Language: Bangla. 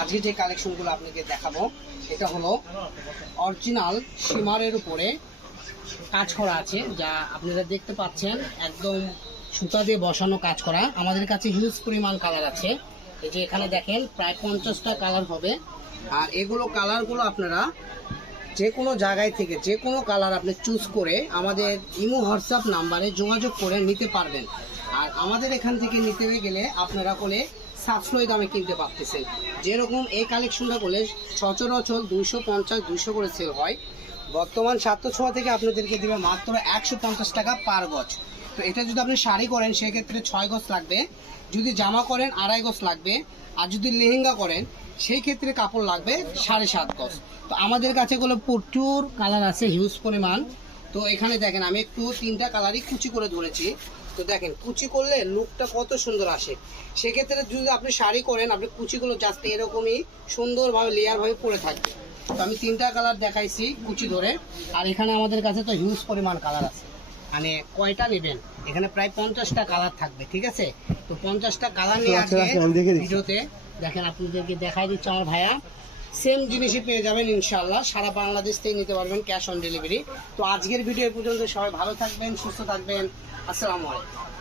আজকে যে কালেকশনগুলো আপনাকে দেখাবো এটা হলো অরিজিনাল শিমারের উপরে কাজ করা আছে, যা আপনারা দেখতে পাচ্ছেন একদম সুতা দিয়ে বসানো কাজ করা। আমাদের কাছে হিউজ পরিমাণ কালার আছে, এই যে এখানে দেখেন প্রায় 50টা কালার হবে। আর এগুলো কালারগুলো আপনারা যে কোনো জায়গায় থেকে যে কোনো কালার আপনি চুজ করে আমাদের ইমো হোয়াটসঅ্যাপ নাম্বারে যোগাযোগ করে নিতে পারবেন। আর আমাদের এখান থেকে নিতে গেলে আপনারা বলে সাশ্রয়ী দামে কিনতে পারতেছেন। যেরকম এই কালেকশনটা বলে সচরাচর 250-200 করে সেল হয়, বর্তমান 700 থেকে আপনাদেরকে দেবে মাত্র 150 টাকা পার গজ। তো এটা যদি আপনি শাড়ি করেন সেক্ষেত্রে 6 গজ লাগবে, যদি জামা করেন 2.5 গজ লাগবে, আর যদি লেহেঙ্গা করেন সেই ক্ষেত্রে কাপড় লাগবে 7.5 গজ। তো আমাদের কাছে এগুলো প্রচুর কালার আছে, হিউজ পরিমাণ। তো এখানে দেখেন আমি একটু 3টা কালারই কুচি করে ধরেছি। তো দেখেন কুচি করলে লুকটা কত সুন্দর আসে। সেক্ষেত্রে যদি আপনি শাড়ি করেন আপনি কুচিগুলো জাস্ট এরকমই সুন্দরভাবে লেয়ারভাবে পরে থাকবে। তো আমি 3টা কালার দেখাইছি কুচি ধরে। আর এখানে আমাদের কাছে তো হিউজ পরিমাণ কালার আছে, মানে কয়টা নেবেন এখানে প্রায় 50টা কালার থাকবে, ঠিক আছে? তো 50টা কালার নিয়ে আজকে ভিডিওতে দেখেন আপনাদেরকে দেখাই দিচ্ছে আমার ভাইয়া। সেম জিনিসই পেয়ে যাবেন ইনশাআল্লাহ, সারা বাংলাদেশ থেকে নিতে পারবেন ক্যাশ অন ডেলিভারি। তো আজকের ভিডিও পর্যন্ত সবাই ভালো থাকবেন, সুস্থ থাকবেন। আসসালামু আলাইকুম।